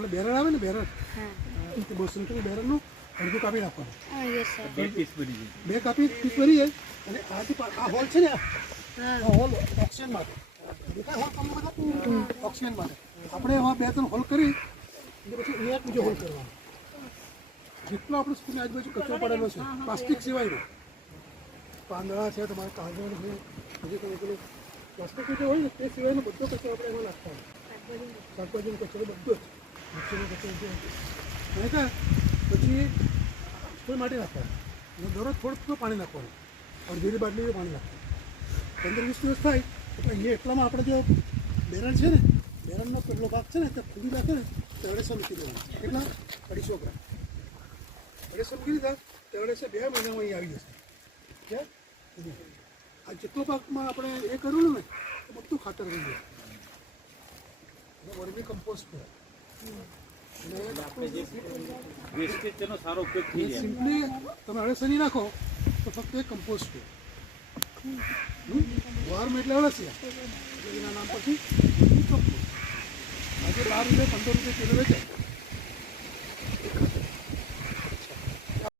આપણે બેરલ આવે ને બેરલ, તે 200 લીટરનું બેરલનું અડધું કાપી નાખવાનું. બે પીસ ભરી જાય. અને આ હોલ છે ને, આ હોલ ઓક્સિજન માટે, દેખાય હોલ તમને બધા ઓક્સિજન માટે. આપણે એવા 2-3 હોલ કરી એટલે પછી એક બીજો હોલ કરવાનો. જેટલો આપણે સ્કૂલની આજુબાજુ કચરો પડેલો છે પ્લાસ્ટિક સિવાયનો, પાંદડા છે, તમારે કાગળ છે, હજી તમે પેલું પ્લાસ્ટિક જે હોય ને તે સિવાયનો બધો કચરો આપણે એમાં નાખવાનો. શાકભાજીનો કચરો બધો જ, મચ્છીનો કચરો અને પછી સ્કૂલ માટે નાખવાનો. અને દરરોજ થોડું પાણી નાખવાનું, અડધીની બાટલી પાણી નાખવાનું. 15-20 દિવસ થાય એટલે અહીંયા એટલામાં આપણે જે બેરલ છે ને, બેરલનો પેલો ભાગ છે ને તે ખુલી નાખે ને તો 250 મૂકી દેવાનું. કેટલા? 250 ગ્રામ. 250 મૂકી દીધા તો 2 મહિનામાં અહીં આવી જશે. આ જેટલો પાકમાં આપણે એ કર્યું ને તો બધું ખાતર થઈ જાય. વર્મી કમ્પોસ્ટ સિમ્પલી તમે અળસિયા નાખો તો ફક્ત એક કમ્પોસ્ટ છે. વારમાં એટલે અળસિયા એના નામ પછી આજે 12 રૂપિયા 15 રૂપિયા કિલો વેચાય.